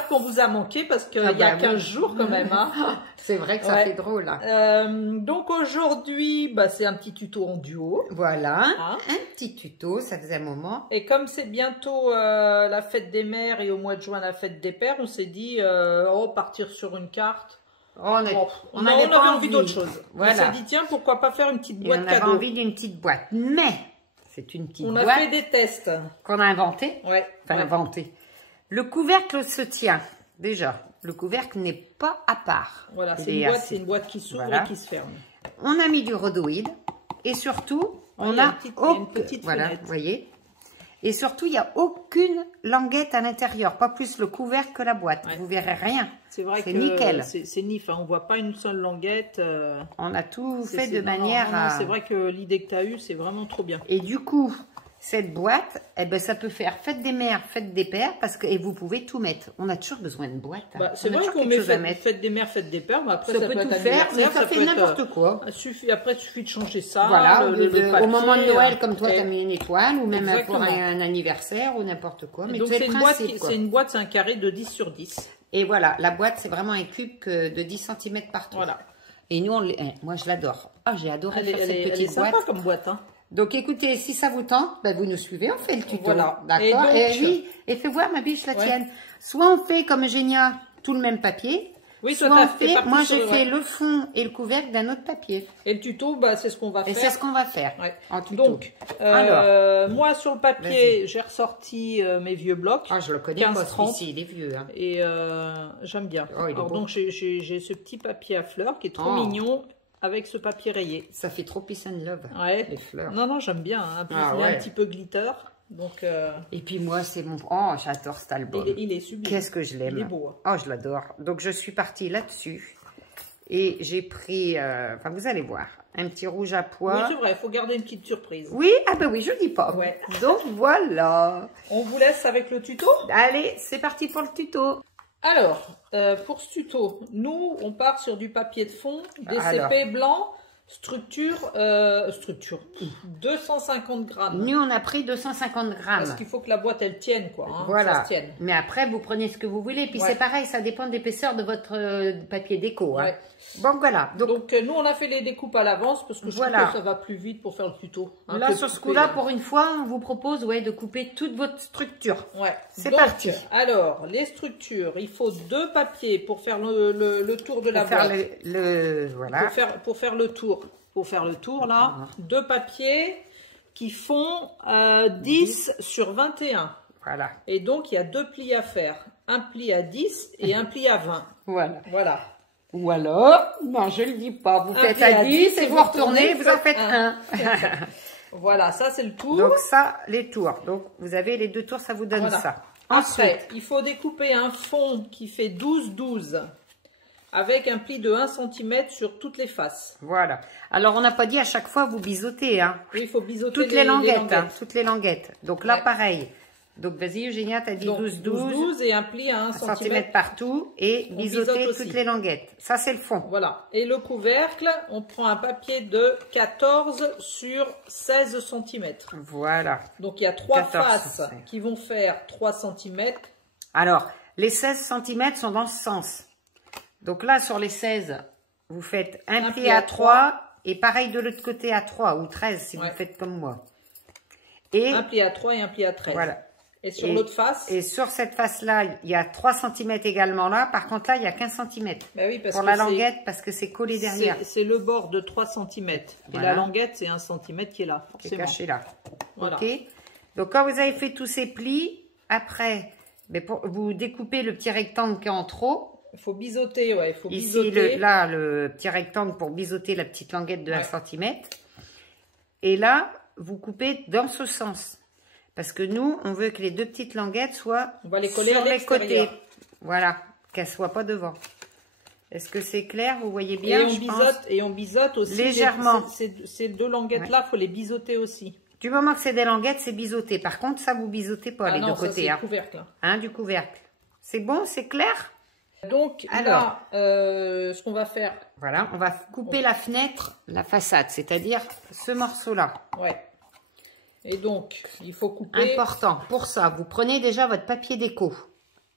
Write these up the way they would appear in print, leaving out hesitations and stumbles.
j'espère qu'on vous a manqué parce qu'il y a 15 jours quand même. Hein. C'est vrai que ça fait drôle. Hein. Donc aujourd'hui, bah, c'est un petit tuto en duo. Voilà, hein? Un petit tuto, ça faisait un moment. Et comme c'est bientôt la fête des mères et au mois de juin la fête des pères, on s'est dit, oh, partir sur une carte. On avait envie d'autre chose. Voilà. On s'est dit, tiens, pourquoi pas faire une petite boîte cadeau. On avait envie d'une petite boîte, mais c'est une petite boîte. On a fait des tests. Qu'on a inventé. Ouais. Enfin, inventé. Le couvercle se tient, déjà. Le couvercle n'est pas à part. Voilà, c'est une boîte qui s'ouvre et qui se ferme. On a mis du rhodoïde. Et surtout, on a une petite fenêtre. Vous voyez. Et surtout, il n'y a aucune languette à l'intérieur. Pas plus le couvercle que la boîte. Ouais. Vous verrez rien. C'est vrai que nickel. C'est nif. Hein. On ne voit pas une seule languette. On a tout fait de manière à... C'est vrai que l'idée que tu as eue, c'est vraiment trop bien. Et du coup, cette boîte, eh ben, ça peut faire fête des mères, fête des pères, parce que et vous pouvez tout mettre. On a toujours besoin de boîte. Hein. Bah, c'est vrai qu'on met fête des mères, fête des pères, mais après ça peut tout faire, mais ça fait n'importe quoi. Après, il suffit de changer ça. Voilà, au moment de Noël, comme toi, tu as mis une étoile, ou même pour un anniversaire, ou n'importe quoi. Mais donc c'est un carré de 10 sur 10. Et voilà, la boîte, c'est vraiment un cube de 10 cm partout. Voilà. Et nous, moi, je l'adore. Ah, j'ai adoré faire cette petite boîte. Elle est sympa comme boîte, hein. Donc écoutez, si ça vous tente, ben, vous nous suivez, on fait le tuto. Voilà. D'accord. Et fais voir ma biche la tienne. Soit on fait comme Eugénia, tout le même papier. Oui, soit on fait, moi j'ai fait le fond et le couvercle d'un autre papier. Et le tuto, bah, c'est ce qu'on va faire. Et c'est ce qu'on va faire en tuto. Donc, moi sur le papier, j'ai ressorti mes vieux blocs. Ah, je le connais pas, celui-ci, il est vieux. Hein. Et j'aime bien. Oh, alors donc j'ai ce petit papier à fleurs qui est trop mignon. Avec ce papier rayé. Ça fait trop peace and love, les fleurs. Non, j'aime bien. Hein. Il y a un petit peu glitter. Donc, et puis moi, c'est mon... Oh, j'adore cet album. Il est sublime. Qu'est-ce que je l'aime. Il est beau. Oh, je l'adore. Donc, je suis partie là-dessus. Et j'ai pris... Enfin, vous allez voir. Un petit rouge à pois. Oui, c'est vrai. Il faut garder une petite surprise. Oui, ah ben oui, je dis pas. Ouais. Donc, voilà. On vous laisse avec le tuto. Allez, c'est parti pour le tuto. Alors, pour ce tuto, nous, on part sur du papier de fond, DCP blanc, structure 250 grammes. Nous, on a pris 250 grammes. Parce qu'il faut que la boîte, elle tienne, quoi. Hein, voilà. Ça se tienne. Mais après, vous prenez ce que vous voulez. Puis c'est pareil, ça dépend de l'épaisseur de votre papier déco. Hein. Bon, voilà. Donc, nous, on a fait les découpes à l'avance parce que je trouve que ça va plus vite pour faire le tuto. Hein, là, sur ce coup-là, pour une fois, on vous propose de couper toute votre structure. Ouais. C'est parti. Alors, les structures, il faut 2 papiers pour faire le tour de la boîte. Voilà. Pour faire le tour. Pour faire le tour, là, 2 papiers qui font 10 sur 21. Voilà. Et donc, il y a 2 plis à faire. Un pli à 10 et un pli à 20. Voilà. Ou alors, non, je ne le dis pas, vous faites à 10 et vous retournez, vous en faites un. Voilà, ça c'est le tour. Donc ça, les tours. Donc vous avez les 2 tours, ça vous donne ça. Après, il faut découper un fond qui fait 12-12 avec un pli de 1 cm sur toutes les faces. Voilà. Alors on n'a pas dit à chaque fois vous bisotez. Hein. Oui, il faut biseauter toutes les languettes. Hein, toutes les languettes. Donc là, pareil. Donc vas-y Eugénia, tu as dit 12-12 et un pli à 1 cm partout et biseauter toutes les languettes. Ça c'est le fond. Voilà. Et le couvercle, on prend un papier de 14 sur 16 cm. Voilà. Donc il y a 3 faces qui vont faire 3 cm. Alors, les 16 cm sont dans ce sens. Donc là, sur les 16, vous faites un pli à 3 et pareil de l'autre côté à 3 ou 13 si vous faites comme moi. Et un pli à 3 et un pli à 13. Voilà. Et sur l'autre face? Et sur cette face-là, il y a 3 cm également là. Par contre, là, il y a 15 cm. Bah oui, parce pour la languette, parce que c'est collé derrière. C'est le bord de 3 cm. Et la languette, c'est 1 cm qui est là, forcément. Qui est caché là. Voilà. Ok. Donc, quand vous avez fait tous ces plis, après, vous découpez le petit rectangle qui est en trop. Il faut biseauter, il faut biseauter. Ici, là, le petit rectangle pour biseauter la petite languette de 1 cm. Et là, vous coupez dans ce sens. Parce que nous, on veut que les 2 petites languettes soient sur les côtés. Voilà, qu'elles ne soient pas devant. Est-ce que c'est clair? Vous voyez bien? Et on biseaute aussi. Légèrement. Ces 2 languettes-là, il faut les biseauter aussi. Du moment que c'est des languettes, c'est biseauté. Par contre, ça, vous biseautez pas les 2 côtés. C'est du couvercle. Hein, du couvercle. C'est bon? C'est clair? Donc, là, ce qu'on va faire... Voilà, on va couper la fenêtre, la façade, c'est-à-dire ce morceau-là. Ouais. Et donc, il faut couper... Important. Pour ça, vous prenez déjà votre papier déco.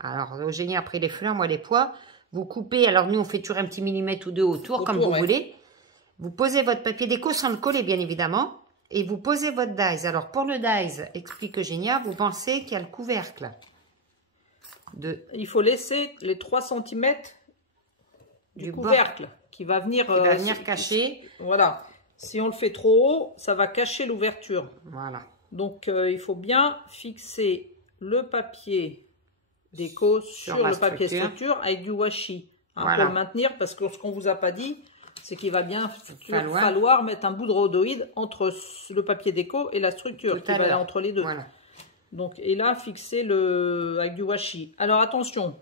Alors, Eugénie a pris les fleurs, moi les pois. Vous coupez, alors nous on fait toujours un petit millimètre ou deux autour, comme vous voulez. Vous posez votre papier déco sans le coller, bien évidemment. Et vous posez votre dies. Alors, pour le dies, explique Eugénia, vous pensez qu'il y a le couvercle. Il faut laisser les 3 cm du couvercle qui va venir cacher. Voilà. Si on le fait trop haut, ça va cacher l'ouverture. Voilà. Donc, il faut bien fixer le papier déco sur le papier structure avec du washi. Voilà. Pour le maintenir, parce que ce qu'on vous a pas dit, c'est qu'il va bien falloir mettre un bout de rhodoïde entre le papier déco et la structure, qui va aller entre les deux. Voilà. Donc, et là, fixer avec du washi. Alors, attention,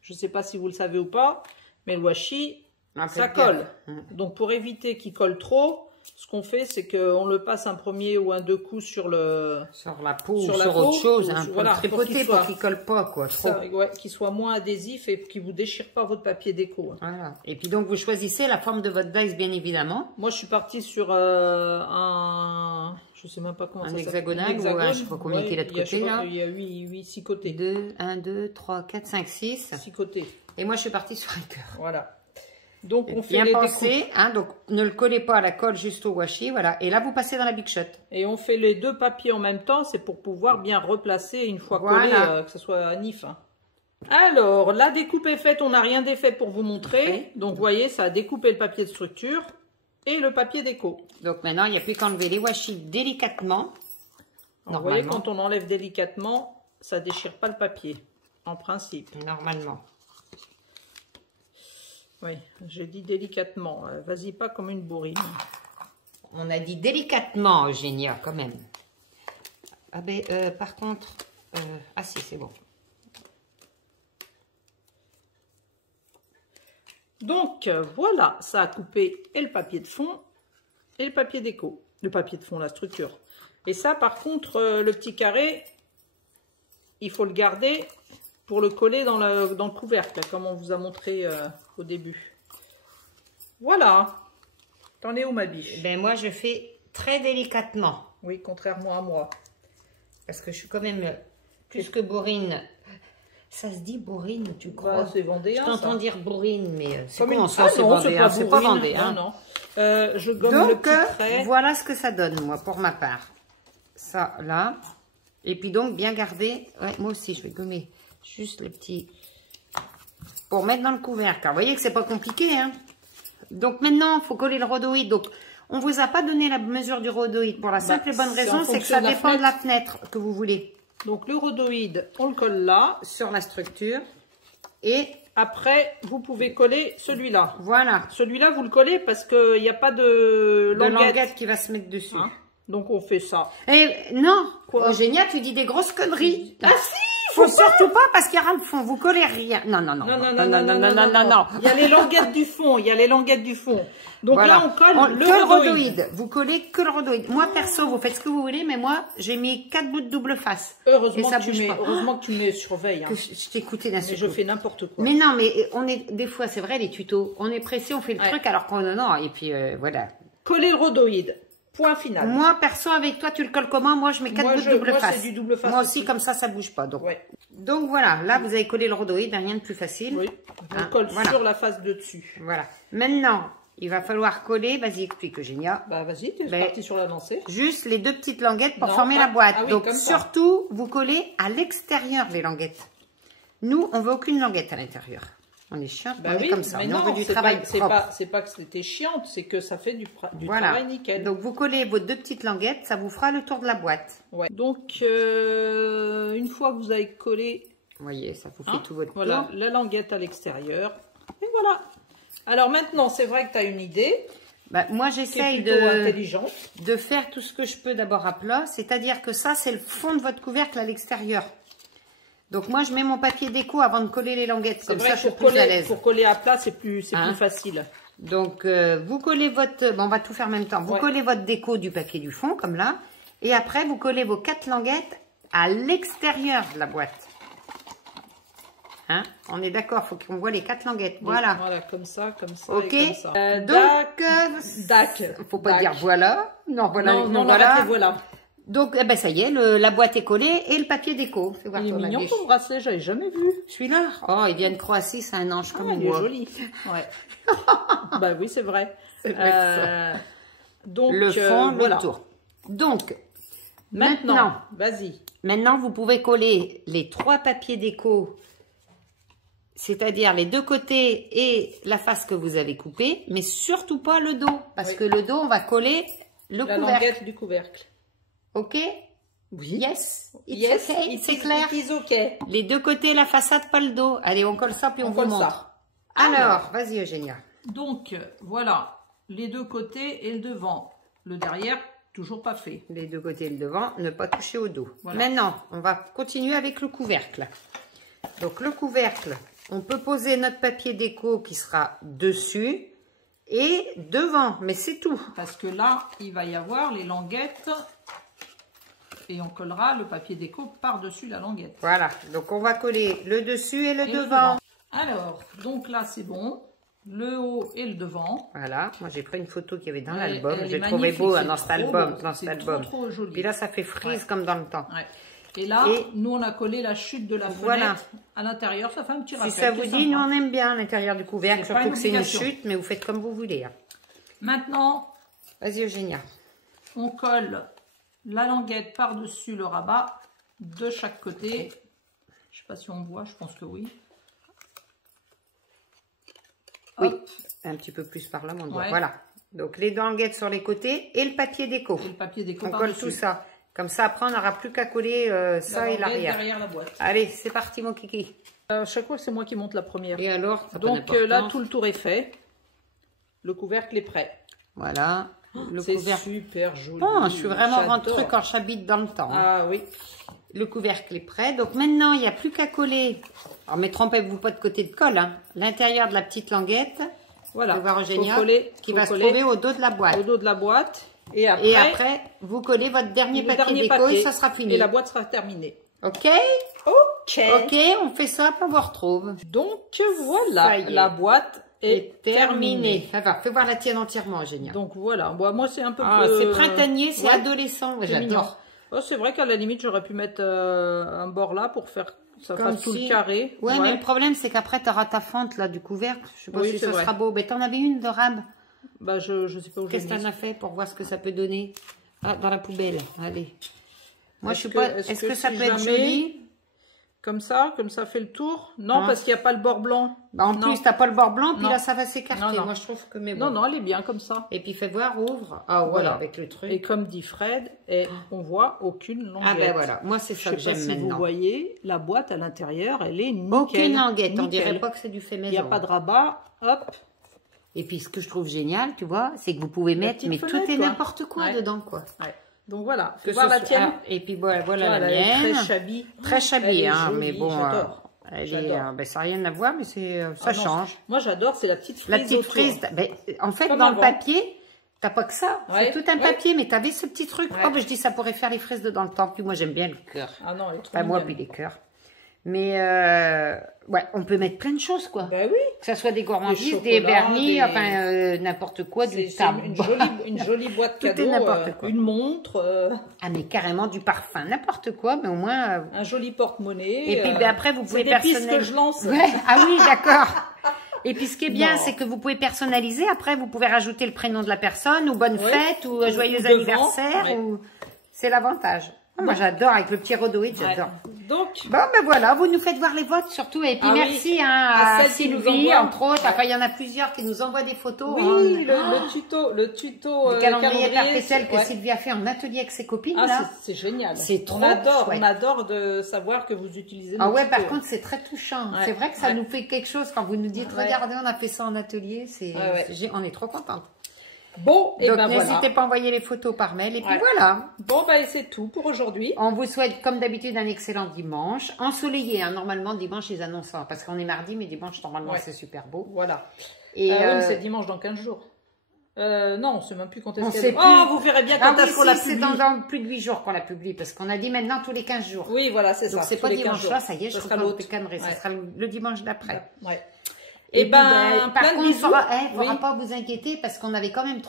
je ne sais pas si vous le savez ou pas, mais le washi, ça colle. Donc, pour éviter qu'il colle trop, ce qu'on fait, c'est qu'on le passe un premier ou un 2 coups sur la peau ou sur autre chose, pour le tripoter pour qu'il ne colle pas, quoi. Qu'il soit moins adhésif et qu'il ne vous déchire pas votre papier déco. Voilà. Et puis donc, vous choisissez la forme de votre dies, bien évidemment. Moi, je suis partie sur un... Je ne sais même pas comment ça s'appelle. Un hexagonal ou un, je ne sais pas combien il y a de côté, là. Il y a 6 côtés. 1, 2, 3, 4, 5, 6. 6 côtés. Et moi, je suis partie sur un cœur. Voilà. Donc, on fait bien pensé, hein, donc ne le collez pas à la colle, juste au washi, voilà. Et là, vous passez dans la Big Shot. Et on fait les 2 papiers en même temps, c'est pour pouvoir bien replacer une fois collé, que ce soit nif. Hein. Alors, la découpe est faite, on n'a rien défait pour vous montrer. Donc, vous voyez, ça a découpé le papier de structure et le papier déco. Donc, maintenant, il n'y a plus qu'à enlever les washi délicatement. Alors, vous voyez, quand on enlève délicatement, ça ne déchire pas le papier, en principe. Normalement. Oui, je dis délicatement. Vas-y pas comme une bourrine. On a dit délicatement, Eugénia, quand même. Ah ben, par contre... ah si, c'est bon. Donc, voilà, ça a coupé et le papier de fond et le papier déco. Le papier de fond, la structure. Et ça, par contre, le petit carré, il faut le garder pour le coller dans le couvercle, comme on vous a montré au début. Voilà. T'en es où, ma biche? Ben moi, je fais très délicatement. Oui, contrairement à moi. Parce que je suis quand même plus que bourrine. Ça se dit bourrine, tu crois? C'est vendéen. Je t'entends dire bourrine, mais c'est comme une c'est vendéen. C'est pas vendéen. Non, non. Je gomme donc, le petit trait. Voilà ce que ça donne, moi, pour ma part. Ça, là. Et puis donc, bien garder. Ouais, moi aussi, je vais gommer juste le petit... Pour mettre dans le couvercle. Alors, vous voyez que c'est pas compliqué, hein. Donc, maintenant, il faut coller le rhodoïde. Donc, on vous a pas donné la mesure du rhodoïde. Pour la simple et bonne raison, c'est que ça dépend de la fenêtre que vous voulez. Donc, le rhodoïde, on le colle là. Sur la structure. Et après, vous pouvez coller celui-là. Voilà. Celui-là, vous le collez parce qu'il n'y a pas de languette qui va se mettre dessus. Hein? Donc, on fait ça. Et non. Quoi? Eugénia, tu dis des grosses conneries. Ah si! Faut surtout pas parce qu'il y aura le fond. Vous collez rien. Non, non, non. Non. Il y a les languettes du fond. Il y a les languettes du fond. Donc voilà. Là, on colle le rhodoïde. Vous collez que le rhodoïde. Moi, perso, vous faites ce que vous voulez, mais moi, j'ai mis 4 bouts de double face. Heureusement que tu me surveilles. Hein. Je t'ai écouté d'un seul coup. Mais je fais n'importe quoi. Mais non, mais on est des fois, c'est vrai, les tutos. On est pressé, on fait le truc alors qu'on non. Et puis voilà. Coller le rhodoïde. Point final. Moi, perso, avec toi, tu le colles comment? Moi, je mets 4 bouts de double face. Du double face. Moi aussi, comme ça bouge pas. Donc voilà, là, vous avez collé le rhodoïde, rien de plus facile. Oui, on colle sur la face de dessus. Voilà. Maintenant, il va falloir coller, vas-y, explique, Eugénia. Bah, vas-y, tu es parti sur la lancée. Juste les 2 petites languettes pour former la boîte. Oui, donc, surtout, vous collez à l'extérieur les languettes. Nous, on veut aucune languette à l'intérieur. On est chiant, on est comme ça. Mais non, on veut du travail propre. C'est pas que c'était chiant, c'est que ça fait du travail nickel. Donc, vous collez vos 2 petites languettes, ça vous fera le tour de la boîte. Ouais. Donc, une fois que vous avez collé... Vous voyez, ça vous fait tout votre tour. Voilà, la languette à l'extérieur. Et voilà. Alors maintenant, c'est vrai que tu as une idée. Bah, moi, j'essaye de faire tout ce que je peux d'abord à plat. C'est-à-dire que ça, c'est le fond de votre couvercle à l'extérieur. Donc moi, je mets mon papier déco avant de coller les languettes. Comme ça, je suis plus à l'aise. Pour coller à plat, c'est plus facile. Donc, vous collez votre... Bon, on va tout faire en même temps. Vous collez votre déco du papier du fond, comme là. Et après, vous collez vos 4 languettes à l'extérieur de la boîte. Hein? On est d'accord, il faut qu'on voit les 4 languettes. Voilà. Voilà, comme ça, comme ça. Ok. Et comme ça. Donc, dac. Faut pas dire voilà. Non, voilà. Non, voilà. Donc, eh ben, ça y est, la boîte est collée et le papier déco. Il est mignon ton bracelet, j'avais jamais vu. Celui-là? Oh, il vient de Croatie, c'est un ange comme il est joli. Ouais. Bah oui, c'est vrai. Donc, le fond, voilà. Le tour. Donc, maintenant, vas-y. Maintenant, vous pouvez coller les 3 papiers déco, c'est-à-dire les 2 côtés et la face que vous avez coupée, mais surtout pas le dos, parce que le dos, on va coller la languette du couvercle. Ok? Oui. Yes. It's okay. C'est clair. Okay. Les 2 côtés, la façade, pas le dos. Allez, on colle ça puis on vous montre. Alors, vas-y Eugénia. Donc, voilà, les 2 côtés et le devant. Le derrière, toujours pas fait. Les 2 côtés et le devant, ne pas toucher au dos. Voilà. Maintenant, on va continuer avec le couvercle. Donc, le couvercle, on peut poser notre papier déco qui sera dessus et devant, mais c'est tout. Parce que là, il va y avoir les languettes et on collera le papier déco par-dessus la languette. Voilà, donc on va coller le dessus et le devant. Alors, donc là, c'est bon. Le haut et le devant. Voilà, moi j'ai pris une photo qu'il y avait dans l'album. J'ai trouvé beau dans cet album. Trop joli. Puis là, ça fait frise comme dans le temps. Ouais. Et là, nous, on a collé la chute de la fenêtre à l'intérieur. Ça fait un petit rappel. Si ça vous dit, nous, on aime bien l'intérieur du couvercle. Surtout que c'est une chute, mais vous faites comme vous voulez. Maintenant, vas-y, Eugénia. On colle la languette par-dessus le rabat de chaque côté. Je ne sais pas si on voit, je pense que oui. Oui, un petit peu plus par là, mon doigt. Voilà. Donc, les languettes sur les côtés et le papier déco. Et le papier déco on colle tout ça. Comme ça, après, on n'aura plus qu'à coller ça et l'arrière. Derrière la boîte. Allez, c'est parti, mon kiki. Chaque fois, c'est moi qui monte la première. Et alors, donc là, tout le tour est fait. Le couvercle est prêt. Voilà. C'est super joli. Oh, je suis vraiment rentrée quand j'habite dans le temps. Ah oui. Le couvercle est prêt. Donc maintenant, il n'y a plus qu'à coller. Alors, mais trompez-vous pas de côté de colle. Hein. L'intérieur de la petite languette. Voilà. De voir Eugénia, qui va se trouver au dos de la boîte. Au dos de la boîte. Et après vous collez votre dernier papier déco et ça sera fini. Et la boîte sera terminée. Ok? Ok. Ok, on fait ça, puis on vous retrouve. Donc voilà, la boîte est terminée. Ça va, fais voir la tienne entièrement, Eugénia. Donc voilà, moi c'est un peu c'est printanier, c'est adolescent, j'adore. Oh, c'est vrai qu'à la limite, j'aurais pu mettre un bord là pour faire ça fasse tout le carré. Ouais, mais le problème, c'est qu'après, tu auras ta fente là du couvercle. Je sais pas si ça sera beau. Mais t'en avais une de rab. Bah, je sais pas où. Qu'est-ce que t'en as fait pour voir ce que ça peut donner? Ah, dans la poubelle. Allez. Moi, je sais pas. Est-ce que ça peut être joli? Comme ça fait le tour. Non, parce qu'il n'y a pas le bord blanc. Bah, en plus, t'as pas le bord blanc, puis là, ça va s'écarter. Moi, je trouve que mais bon. Non, elle est bien comme ça. Et puis, fais voir, ouvre. Ah, voilà, avec le truc. Et comme dit Fred, on voit aucune languette. Ah, ben voilà. Moi, c'est ça que j'aime maintenant. Si vous voyez, la boîte à l'intérieur, elle est nickel. Aucune languette. On dirait pas que c'est du fait maison. Il n'y a pas de rabat. Hop. Et puis, ce que je trouve génial, tu vois, c'est que vous pouvez mettre, mais tout et n'importe quoi dedans, quoi. Ouais. Donc voilà, faut voir la tienne. Et puis voilà la mienne. Très shabby. Très shabby, hein, mais bon. J'adore. Ben, ça n'a rien à voir, mais ça change. Moi, j'adore, c'est la petite frise. La petite frise, ben, en fait, dans le papier, t'as pas que ça. C'est tout un papier, mais t'avais ce petit truc. Oh, ben, je dis, ça pourrait faire les frises dedans le temps. Puis moi, j'aime bien le cœur. Ah non, elle est trop Pas moi, puis les cœurs. Mais ouais, on peut mettre plein de choses, quoi. Ben oui. Que ça soit des gourmandises, des vernis, enfin n'importe quoi, du tabac. Une jolie boîte cadeau, n'importe quoi. Une montre. Ah mais carrément du parfum, n'importe quoi, mais au moins. Un joli porte-monnaie. Et puis ben, après vous pouvez personnaliser. C'est des pistes que je lance. Ouais. Ah oui, d'accord. Et puis ce qui est bien, c'est que vous pouvez personnaliser. Après, vous pouvez rajouter le prénom de la personne, ou bonne fête, ou joyeux anniversaire, ou c'est l'avantage. Moi, j'adore, avec le petit rhodoïde, j'adore. Donc, bon, ben voilà, vous nous faites voir les votes surtout. Et puis merci à Sylvie, entre autres. Enfin, il y en a plusieurs qui nous envoient des photos. Oui, le tuto le calendrier perpétuel que Sylvie a fait en atelier avec ses copines. C'est génial. C'est trop on adore de savoir que vous utilisez le tuto. Ah ouais, par contre, c'est très touchant. C'est vrai que ça nous fait quelque chose quand vous nous dites, regardez, on a fait ça en atelier. On est trop contente. Bon, et donc n'hésitez pas à envoyer les photos par mail et puis voilà. Bon, ben c'est tout pour aujourd'hui. On vous souhaite comme d'habitude un excellent dimanche. Ensoleillé, hein. Normalement dimanche ils annoncent, parce qu'on est mardi, mais dimanche normalement c'est super beau. Voilà. Et c'est dimanche dans 15 jours. Non, on ne sait même plus quand est-ce qu'elle... vous verrez bien quand est-ce qu'on la publie. C'est dans plus de 8 jours qu'on la publie, parce qu'on a dit maintenant tous les 15 jours. Oui, voilà, c'est ça. Donc c'est pas dimanche là, ça y est, je crois que ça sera le dimanche d'après. Ouais. Et ben, par contre, il ne faudra pas vous inquiéter parce qu'on avait quand même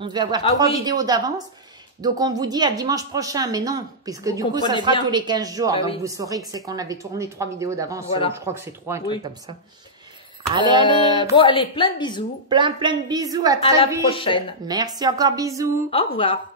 on devait avoir 3 vidéos d'avance. Donc, on vous dit à dimanche prochain, mais non, puisque du coup, ça sera tous les 15 jours. Donc, vous saurez que c'est qu'on avait tourné 3 vidéos d'avance. Voilà. Je crois que c'est 3, un truc comme ça. Allez. Bon, allez, plein de bisous. Plein de bisous. À très vite. À la prochaine. Merci encore, bisous. Au revoir.